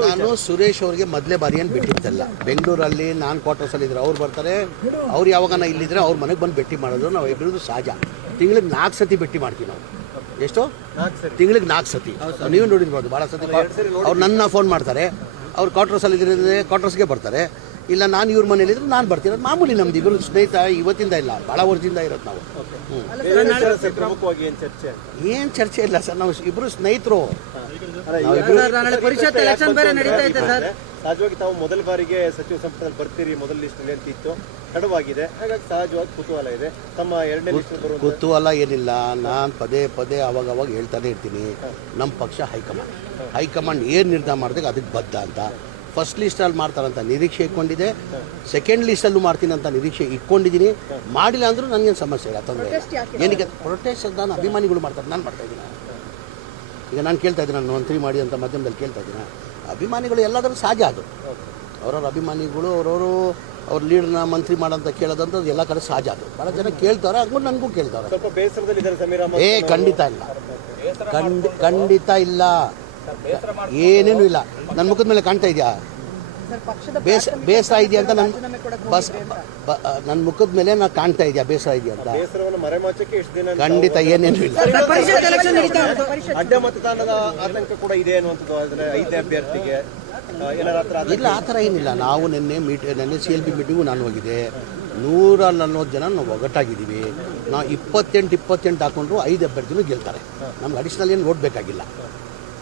ನಾನು ಸುರೇಶ್ ಅವರಿಗೆ ಮೊದಲೇ ಬಾರಿ ಏನು ಬಿಟ್ಟಿದ್ದಲ್ಲ. ಬೆಂಗಳೂರಲ್ಲಿ ನಾನು ಕ್ವಾರ್ಟರ್ಸಲ್ಲಿ ಇದ್ರೆ ಅವ್ರು ಬರ್ತಾರೆ, ಅವ್ರು ಯಾವಾಗ ಇಲ್ಲಿದ್ರೆ ಅವ್ರ ಮನೆಗೆ ಬಂದು ಭೇಟಿ ಮಾಡೋದು ನಾವು ಇಬ್ಬರದು ಸಹಜ. ತಿಂಗಳಿಗೆ 4 ಸತಿ ಭೇಟಿ ಮಾಡ್ತೀವಿ ನಾವು. ಎಷ್ಟು? ತಿಂಗಳಿಗೆ 4 ಸತಿ. ನೀವು ನೋಡಿರ್ಬೋದು ಭಾಳ ಸತಿ. ಅವ್ರು ನನ್ನ ಫೋನ್ ಮಾಡ್ತಾರೆ, ಅವ್ರು ಕ್ವಾರ್ಟರ್ಸಲ್ಲಿ ಇದ್ರೆ ಕ್ವಾರ್ಟರ್ಸ್ಗೆ ಬರ್ತಾರೆ, ಇಲ್ಲ ನಾನು ಇವ್ರ ಮನೇಲಿದ್ರೆ ನಾನು ಬರ್ತೀನಿ. ಅದು ಮಾಮೂಲಿ. ನಮ್ದು ಇಬ್ಬರು ಸ್ನೇಹಿತ ಇವತ್ತಿಂದ ಇಲ್ಲ, ಭಾಳ ವರ್ಷದಿಂದ ಇರೋದು ನಾವು. ಏನು ಚರ್ಚೆ ಇಲ್ಲ ಸರ್, ನಾವು ಇಬ್ಬರು ಸ್ನೇಹಿತರು. ಸಹಜವಾಗಿ ತಾವು ಮೊದಲ ಬಾರಿಗೆ ಸಚಿವ ಸಂಪುಟದಲ್ಲಿ ಬರ್ತೀರಿ, ಮೊದಲ ಲಿಸ್ಟಲ್ಲಿ ಅಂತ ಇತ್ತು, ತಡವಾಗಿದೆ. ಹಾಗಾಗಿ ಸಹಜವಾಗಿ ಕುತೂಹಲ ಇದೆ. ತಮ್ಮ ಎರಡನೇ ಲಿಸ್ಟ್ ಕುತೂಹಲ ಏನಿಲ್ಲ, ನಾನು ಪದೇ ಅವಾಗ ಹೇಳ್ತಾನೆ ಇರ್ತೀನಿ, ನಮ್ಮ ಪಕ್ಷ ಹೈಕಮಾಂಡ್ ಏನು ನಿರ್ಧಾರ ಮಾಡಿದಾಗ ಅದಕ್ಕೆ ಬದ್ಧ ಅಂತ. ಫಸ್ಟ್ ಲಿಸ್ಟಲ್ಲಿ ಮಾಡ್ತಾರಂತ ನಿರೀಕ್ಷೆ ಇಟ್ಕೊಂಡಿದೆ, ಸೆಕೆಂಡ್ ಲಿಸ್ಟಲ್ಲೂ ಮಾಡ್ತೀನಿ ಅಂತ ನಿರೀಕ್ಷೆ ಇಟ್ಕೊಂಡಿದ್ದೀನಿ. ಮಾಡಿಲ್ಲ ಅಂದರೂ ನನಗೇನು ಸಮಸ್ಯೆ ಇಲ್ಲ, ತೊಂದರೆ ಏನಕ್ಕೆ. ಪ್ರೊಟೆಸ್ಟ್ ನಾನು ಅಭಿಮಾನಿಗಳು ಮಾಡ್ತಾರೆ, ನಾನು ಮಾಡ್ತಾ ಇದ್ದೀನಿ. ಈಗ ನಾನು ಕೇಳ್ತಾ ಇದ್ದೀನಿ, ನಾನು ಮಂತ್ರಿ ಮಾಡಿ ಅಂತ ಮಾಧ್ಯಮದಲ್ಲಿ ಕೇಳ್ತಾ ಇದ್ದೀನಿ. ಅಭಿಮಾನಿಗಳು ಎಲ್ಲಾದರೂ ಸಹಜ. ಅದು ಅವ್ರವ್ರ ಅಭಿಮಾನಿಗಳು ಅವ್ರ ಲೀಡರ್ನ ಮಂತ್ರಿ ಮಾಡೋಂತ ಕೇಳೋದಂಥದ್ದು ಎಲ್ಲ ಕಡೆ ಸಹಜ. ಅದು ಭಾಳ ಜನ ಕೇಳ್ತಾರೆ, ಹಂಗೂ ನನಗೂ ಕೇಳ್ತಾರೆ. ಖಂಡಿತ ಇಲ್ಲ, ಏನೇನು ಇಲ್ಲ. ನನ್ನ ಮುಖದ ಮೇಲೆ ಕಾಣ್ತಾ ಇದೆಯಾ ಬೇಸರ ಇದೆಯಾ ಅಂತ? ನನ್ನ ಮುಖದ ಮೇಲೆ ನಾನು ಕಾಣ್ತಾ ಇದೆಯಾ ಬೇಸರ ಇದೆಯಾ ಅಂತ? ಖಂಡಿತ ಏನೇನು ಇಲ್ಲ. ಅಡ್ಡ ಮತದಾನದ ಆತಂಕ ಕೂಡ ಇದೆ ಅನ್ನುವಂಥದ್ದು ಐದೇ ಅಭ್ಯರ್ಥಿಗೆ ಇಲ್ಲ, ಆ ಥರ ಏನಿಲ್ಲ. ನಾವು ನೆನ್ನೆ CLP ಮೀಟಿಂಗು ನಾನು ಹೋಗಿದೆ. 140 ಜನ ನಾವು ಒಗ್ಗಟ್ಟಾಗಿದ್ದೀವಿ. ನಾವು 28 ಹಾಕೊಂಡ್ರು 5 ಅಭ್ಯರ್ಥಿನೂ ಗೆಲ್ತಾರೆ. ನಮ್ಗೆ ಅಡಿಷ್ನಲ್ ಏನು ಓಡಬೇಕಾಗಿಲ್ಲ.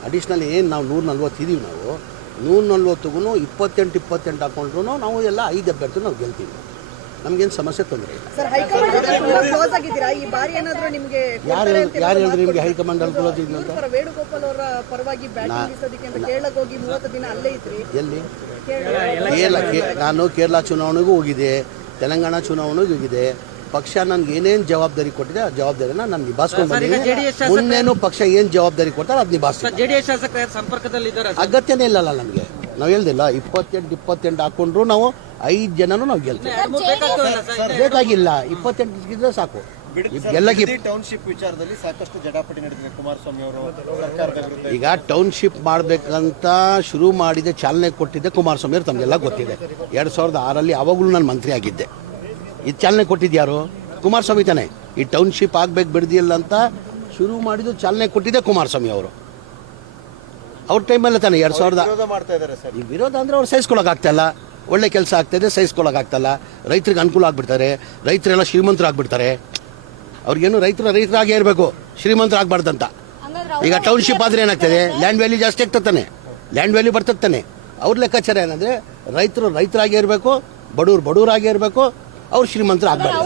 ಅಡಿಷ್ನಲ್ ಏನು ನಾವು 140 ಇದ್ದೀವಿ. ನಾವು 140ಗೂ 28 ಹಾಕೊಂಡ್ರು ನಾವು ಎಲ್ಲ 5 ಅಭ್ಯರ್ಥಿ ನಾವು ಗೆಲ್ತೀವಿ. ನಮ್ಗೇನು ಸಮಸ್ಯೆ ತೊಂದರೆ ಇಲ್ಲ. ಯಾರು ಹೇಳಿದ್ರು ನಿಮಗೆ ಹೈಕಮಾಂಡ್ ಅಲ್ಲಿ ಕ್ಲೋಸ್ ಇದೆ ಅಂತ? ಎಲ್ಲಿ? ನಾನು ಕೇರಳ ಚುನಾವಣೆಗೂ ಹೋಗಿದೆ, ತೆಲಂಗಾಣ ಚುನಾವಣೆಗೂ ಹೋಗಿದೆ. ಪಕ್ಷ ನನ್ಗೆ ಏನೇನು ಜವಾಬ್ದಾರಿ ಕೊಟ್ಟಿದೆ ಆ ಜವಾಬ್ದಾರಿನ ನಾನು ನಿಭಾಯಿಸ್ಕೊಂಡು ಬಂದಿದ್ದೀನಿ. ಮುಂದೇನು ಪಕ್ಷ ಏನು ಜವಾಬ್ದಾರಿ ಕೊಡ್ತಾರೆ ಅದು ನಿಭಾಯಿಸ್ತೀನಿ. ಅಗತ್ಯನೇ ಇಲ್ಲಲ್ಲ ನಮಗೆ. ನಾವು ಹೇಳ್ದಿಲ್ಲ 28 ಹಾಕೊಂಡ್ರು ನಾವು 5 ಜನನು ನಾವು ಗೆಲ್ತೀವಿ. ಬೇಕಾಗಿಲ್ಲ, 28 ಇದ್ರೆ ಸಾಕು. ಟೌನ್ಶಿಪ್ ವಿಚಾರದಲ್ಲಿ ಸಾಕಷ್ಟು ಜಟಾಪಟಿ ನಡೆದಿದೆ. ಕುಮಾರಸ್ವಾಮಿ ಅವರು ಸರ್ಕಾರದ ವಿರುದ್ಧ ಈಗ ಟೌನ್ಶಿಪ್ ಮಾಡಬೇಕಂತ ಶುರು ಮಾಡಿದೆ, ಚಾಲನೆ ಕೊಟ್ಟಿದ್ದೆ ಕುಮಾರಸ್ವಾಮಿ ಅವರು. ತಮಗೆಲ್ಲ ಗೊತ್ತಿದೆ. 2006ರಲ್ಲಿ ಅವಾಗಲೂ ನಾನು ಮಂತ್ರಿ ಆಗಿದ್ದೆ. ಇದು ಚಾಲನೆ ಕೊಟ್ಟಿದ್ಯಾರು? ಕುಮಾರಸ್ವಾಮಿ ತಾನೆ. ಈ ಟೌನ್ಶಿಪ್ ಆಗ್ಬೇಕು ಬಿಡದಿಲ್ಲ ಅಂತ ಶುರು ಮಾಡಿದ್ದು ಚಾಲನೆ ಕೊಟ್ಟಿದ್ದೆ ಕುಮಾರಸ್ವಾಮಿ ಅವರು. ಅವ್ರ ಟೈಮಲ್ಲೇ ತಾನೆ 2000 ಮಾಡ್ತಾ ಇದ್ದಾರೆ ಸರ್. ಈ ವಿರೋಧ ಅಂದರೆ ಅವ್ರು ಸಹಿಸ್ಕೊಳಕ್ಕಾಗ್ತಾಯಿಲ್ಲ. ಒಳ್ಳೆ ಕೆಲಸ ಆಗ್ತಾಯಿದೆ, ಸಹಿಸ್ಕೊಳಕ್ಕಾಗ್ತಲ್ಲ. ರೈತರಿಗೆ ಅನುಕೂಲ ಆಗ್ಬಿಡ್ತಾರೆ, ರೈತರೆಲ್ಲ ಶ್ರೀಮಂತರಾಗ್ಬಿಡ್ತಾರೆ. ಅವ್ರಿಗೇನು ರೈತರಾಗೇ ಇರಬೇಕು, ಶ್ರೀಮಂತರಾಗಬಾರ್ದಂತ. ಈಗ ಟೌನ್ಶಿಪ್ ಆದರೆ ಏನಾಗ್ತದೆ? ಲ್ಯಾಂಡ್ ವ್ಯಾಲ್ಯೂ ಜಾಸ್ತಿ ಆಗ್ತಾನೆ, ಲ್ಯಾಂಡ್ ವ್ಯಾಲ್ಯೂ ಬರ್ತತಾನೆ. ಅವ್ರ ಲೆಕ್ಕಾಚಾರ ಏನಂದರೆ ರೈತರಾಗೇ ಇರಬೇಕು, ಬಡವರಾಗೇ ಇರಬೇಕು, ಅವ್ರು ಶ್ರೀಮಂತರಾಗಬಾರ್ದು.